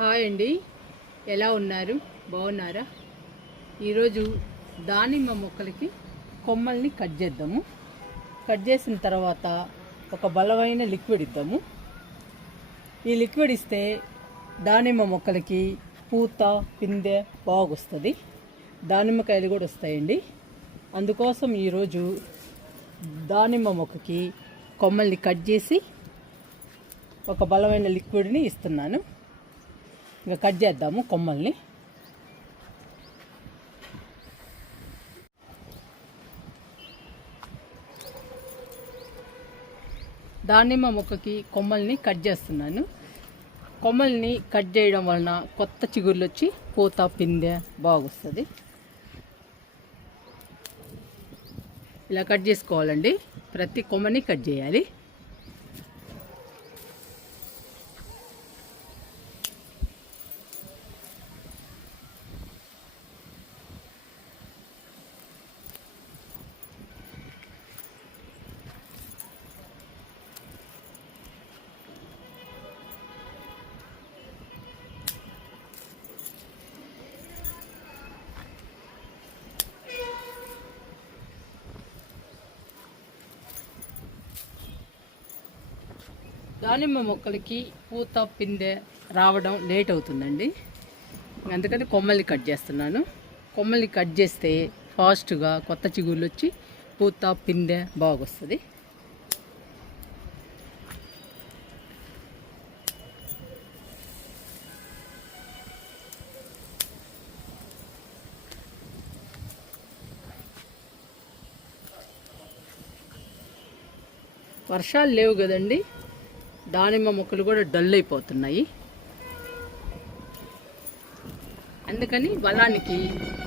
Hi అండి, ఎలా ఉన్నారు? బాగున్నారా? ఈరోజు దానిమ్మ మొక్కలకి కొమ్మల్ని కట్ చేద్దాము. కట్ చేసిన తర్వాత ఒక బలమైన లిక్విడ్ ఇద్దాము. ఈ లిక్విడ్ ఇస్తే దానిమ్మ మొక్కలకి పూత పిందె బాగొస్తుంది, దానిమ్మకాయలు కూడా వస్తాయండి. అందుకోసం ఈరోజు దానిమ్మ మొక్కకి కొమ్మల్ని కట్ చేసి ఒక బలమైన లిక్విడ్ని ఇస్తున్నాను. ఇంకా కట్ చేద్దాము కొమ్మల్ని. దానిమ్మ మొక్కకి కొమ్మల్ని కట్ చేస్తున్నాను. కొమ్మల్ని కట్ చేయడం వలన కొత్త చిగుర్లు వచ్చి పూత పిందె బాగొస్తుంది. ఇలా కట్ చేసుకోవాలండి, ప్రతి కొమ్మని కట్ చేయాలి. దానిమ్మ మొక్కలకి పూత పిందె రావడం లేట్ అవుతుందండి, అందుకని కొమ్మల్ని కట్ చేస్తున్నాను. కొమ్మల్ని కట్ చేస్తే ఫాస్ట్గా కొత్త చిగుళ్ళు వచ్చి పూత పిందె బాగొస్తుంది. వర్షాలు లేవు కదండి, దానిమ్మ మొక్కలు కూడా డల్ అయిపోతున్నాయి. అందుకని బలానికి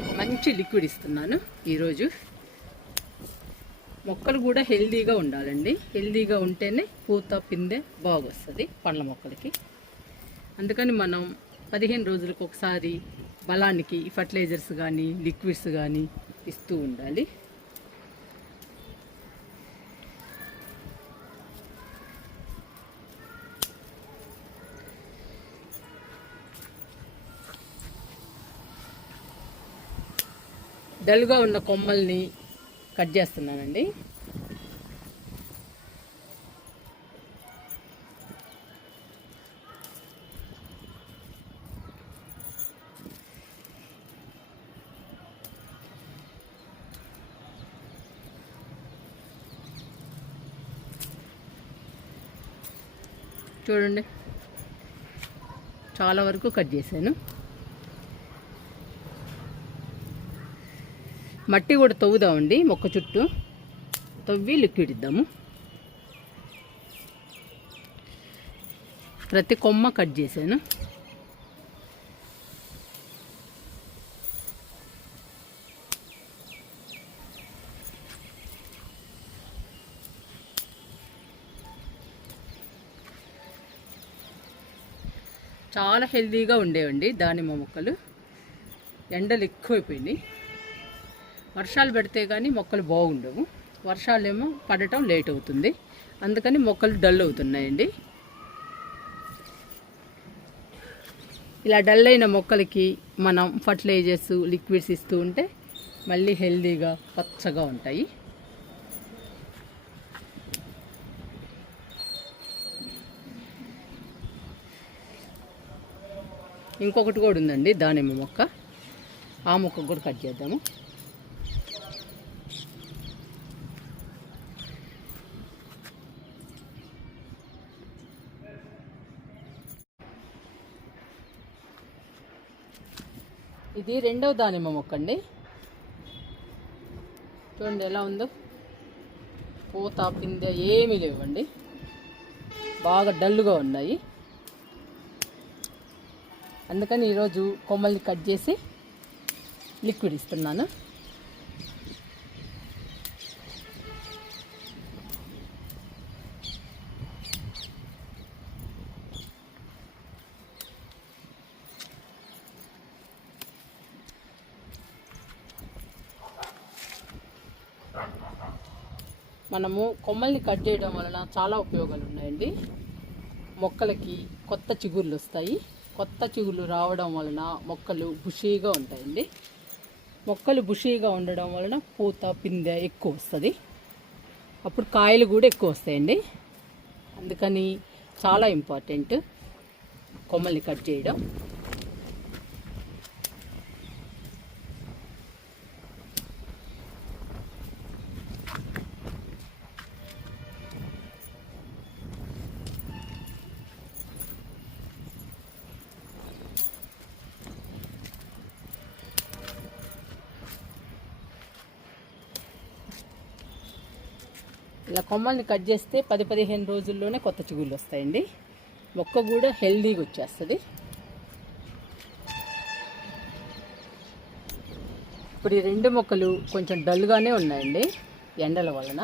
ఒక మంచి లిక్విడ్ ఇస్తున్నాను ఈరోజు. మొక్కలు కూడా హెల్దీగా ఉండాలండి, హెల్దీగా ఉంటేనే పూత పిందె బాగొస్తుంది పండ్ల మొక్కలకి. అందుకని మనం 15 రోజులకు ఒకసారి బలానికి ఫర్టిలైజర్స్ కానీ లిక్విడ్స్ కానీ ఇస్తూ ఉండాలి. డల్గా ఉన్న కొమ్మల్ని కట్ చేస్తున్నానండి. చూడండి, చాలా వరకు కట్ చేశాను. మట్టి కూడా తవ్వుదామండి, మొక్క చుట్టూ తవ్వి లిక్విడ్ ఇద్దాము. ప్రతి కొమ్మ కట్ చేశాను. చాలా హెల్తీగా ఉండేవండి దానిమ్మ మొక్కలు. ఎండలు ఎక్కువైపోయినాయి, వర్షాలు పడితే కానీ మొక్కలు బాగుండవు. వర్షాలేమో పడటం లేట్ అవుతుంది, అందుకని మొక్కలు డల్ అవుతున్నాయండి. ఇలా డల్ అయిన మొక్కలకి మనం ఫర్టిలైజర్స్ లిక్విడ్స్ ఇస్తూ ఉంటే మళ్ళీ హెల్తీగా పచ్చగా ఉంటాయి. ఇంకొకటి కూడా ఉందండి దానిమ్మ మొక్క, ఆ మొక్క కూడా కట్ చేద్దాము. ఇది రెండవ దానిమ్మ మొక్క అండి, చూడండి ఎలా ఉందో. పూత పిందె ఏమీ లేవండి, బాగా డల్గా ఉన్నాయి. అందుకని ఈరోజు కొమ్మల్ని కట్ చేసి లిక్విడ్ ఇస్తున్నాను. మనము కొమ్మల్ని కట్ చేయడం వలన చాలా ఉపయోగాలు ఉన్నాయండి. మొక్కలకి కొత్త చిగుర్లు వస్తాయి, కొత్త చిగుళ్ళు రావడం వలన మొక్కలు బుషీగా ఉంటాయండి. మొక్కలు బుషీగా ఉండడం వలన పూత పిందె ఎక్కువ వస్తుంది, అప్పుడు కాయలు కూడా ఎక్కువ వస్తాయండి. అందుకని చాలా ఇంపార్టెంట్ కొమ్మల్ని కట్ చేయడం. ఇలా కొమ్మల్ని కట్ చేస్తే 10-15 రోజుల్లోనే కొత్త చిగుళ్ళు వస్తాయండి. మొక్క కూడా హెల్దీగా వచ్చేస్తుంది. ఇప్పుడు ఈ 2 మొక్కలు కొంచెం డల్గానే ఉన్నాయండి ఎండల వలన.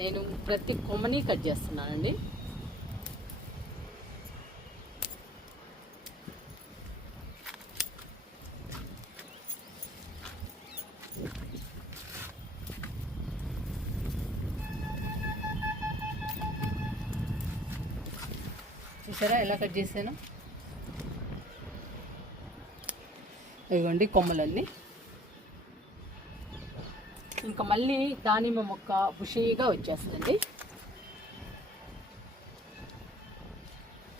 నేను ప్రతి కొమ్మని కట్ చేస్తున్నానండి. చూసారా ఎలా కట్ చేశాను? ఇవ్వండి కొమ్మలన్నీ. ఇంకా మళ్ళీ దానిమ్మ మొక్క బుషీగా వచ్చేస్తుందండి.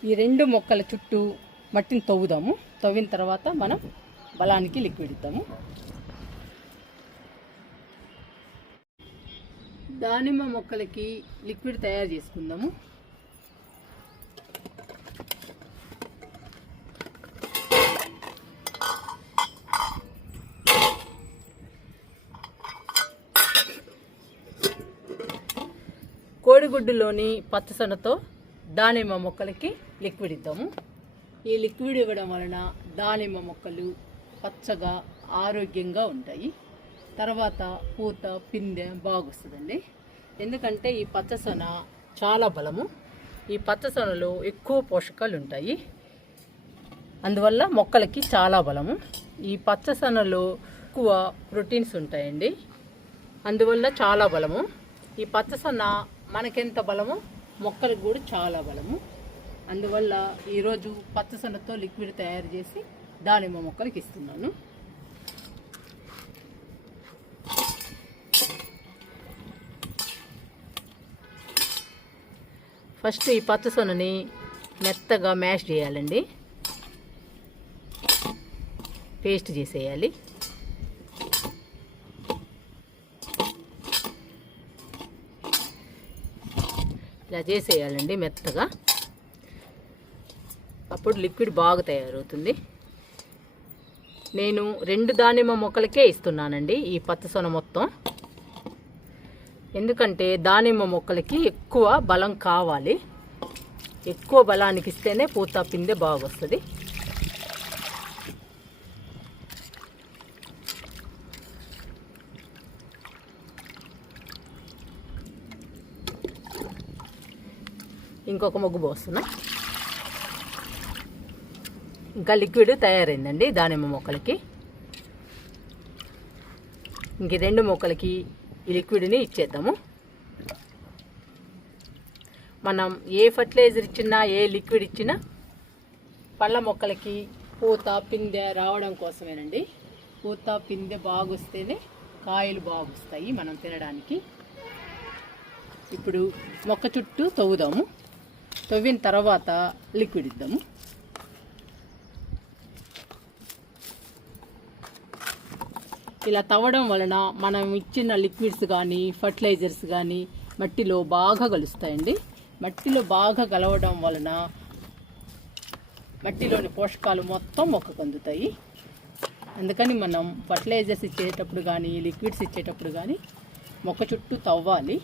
ఈ 2 మొక్కల చుట్టూ మట్టిని తవ్వుదాము. తవ్విన తర్వాత మనం బలానికి లిక్విడ్ ఇద్దాము. దానిమ్మ మొక్కలకి లిక్విడ్ తయారు చేసుకుందాము. కోడిగుడ్డులోని పచ్చసొనతో దానిమ్మ మొక్కలకి లిక్విడ్ ఇద్దాము. ఈ లిక్విడ్ ఇవ్వడం వలన దానిమ్మ మొక్కలు పచ్చగా ఆరోగ్యంగా ఉంటాయి. తర్వాత పూత పిందె బాగొస్తుందండి. ఎందుకంటే ఈ పచ్చసొన చాలా బలము. ఈ పచ్చసొనలో ఎక్కువ పోషకాలు ఉంటాయి, అందువల్ల మొక్కలకి చాలా బలము. ఈ పచ్చసొనలో ఎక్కువ ప్రోటీన్స్ ఉంటాయండి, అందువల్ల చాలా బలము. ఈ పచ్చసొన మనకెంత బలమో మొక్కలకు కూడా చాలా బలము. అందువల్ల ఈరోజు పచ్చసొనతో లిక్విడ్ తయారు చేసి దానిమ్మ మొక్కలకి ఇస్తున్నాను. ఫస్ట్ ఈ పచ్చసొనని మెత్తగా మ్యాష్ చేయాలండి, పేస్ట్ చేసేయాలి. ఇలా చేసేయాలండి మెత్తగా, అప్పుడు లిక్విడ్ బాగా తయారవుతుంది. నేను 2 దానిమ్మ మొక్కలకే ఇస్తున్నానండి ఈ పచ్చసొన మొత్తం. ఎందుకంటే దానిమ్మ మొక్కలకి ఎక్కువ బలం కావాలి, ఎక్కువ బలానికి ఇస్తేనే పూత పిందె బాగా వస్తుంది. ఇంకొక మొగ్గు పోస్తున్నా. ఇంకా లిక్విడ్ తయారైందండి దానిమ్మ మొక్కలకి. ఇంక 2 మొక్కలకి ఈ లిక్విడ్ని ఇచ్చేద్దాము. మనం ఏ ఫర్టిలైజర్ ఇచ్చినా ఏ లిక్విడ్ ఇచ్చినా పళ్ళ మొక్కలకి పూత పిందె రావడం కోసమేనండి. పూత పిందె బాగొస్తేనే కాయలు బాగొస్తాయి మనం తినడానికి. ఇప్పుడు మొక్క చుట్టూ తవ్వుదాము. తవ్విన తర్వాత లిక్విడ్ ఇద్దాము. ఇలా తవ్వడం వలన మనం ఇచ్చిన లిక్విడ్స్ కానీ ఫర్టిలైజర్స్ కానీ మట్టిలో బాగా కలుస్తాయండి. మట్టిలో బాగా కలవడం వలన మట్టిలోని పోషకాలు మొత్తం మొక్కకు అందుతాయి. అందుకని మనం ఫర్టిలైజర్స్ ఇచ్చేటప్పుడు కానీ లిక్విడ్స్ ఇచ్చేటప్పుడు కానీ మొక్క చుట్టూ తవ్వాలి.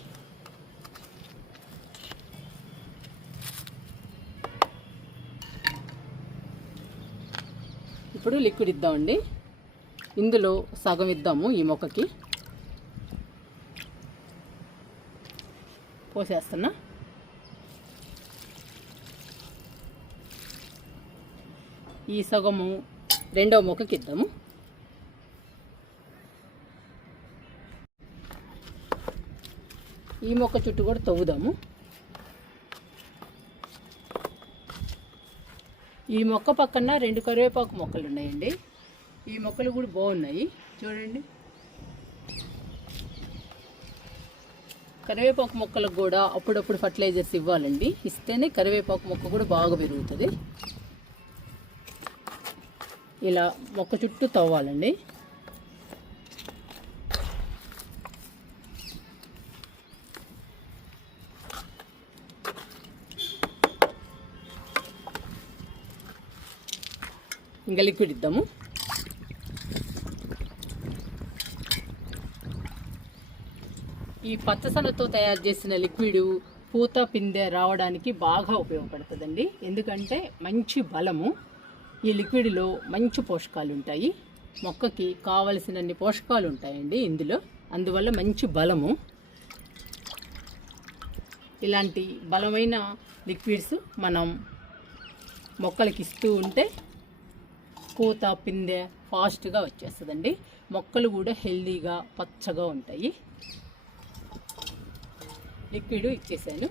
ఇప్పుడు లిక్విడ్ ఇద్దామండి. ఇందులో సగం ఇద్దాము ఈ మొక్కకి. పోసేస్తున్నా. ఈ సగము రెండవ మొక్కకి ఇద్దాము. ఈ మొక్క చుట్టూ కూడా తవ్వుదాము. ఈ మొక్క పక్కన 2 కరివేపాకు మొక్కలు ఉన్నాయండి. ఈ మొక్కలు కూడా బాగున్నాయి చూడండి. కరివేపాకు మొక్కలకు కూడా అప్పుడప్పుడు ఫర్టిలైజర్స్ ఇవ్వాలండి. ఇస్తేనే కరివేపాకు మొక్క కూడా బాగా పెరుగుతుంది. ఇలా మొక్క చుట్టూ తవ్వాలండి. ఇంకా లిక్విడ్ ఇద్దాము. ఈ పచ్చసనతో తయారు చేసిన లిక్విడ్ పూత పిందె రావడానికి బాగా ఉపయోగపడుతుందండి. ఎందుకంటే మంచి బలము, ఈ లిక్విడ్లో మంచి పోషకాలు ఉంటాయి. మొక్కకి కావలసినన్ని పోషకాలు ఉంటాయండి ఇందులో. అందువల్ల మంచి బలము. ఇలాంటి బలమైన లిక్విడ్స్ మనం మొక్కలకి ఇస్తూ ఉంటే పూత పిందె ఫాస్ట్గా వచ్చేస్తుందండి. మొక్కలు కూడా హెల్దీగా పచ్చగా ఉంటాయి. లిక్విడ్ ఇచ్చేసాను.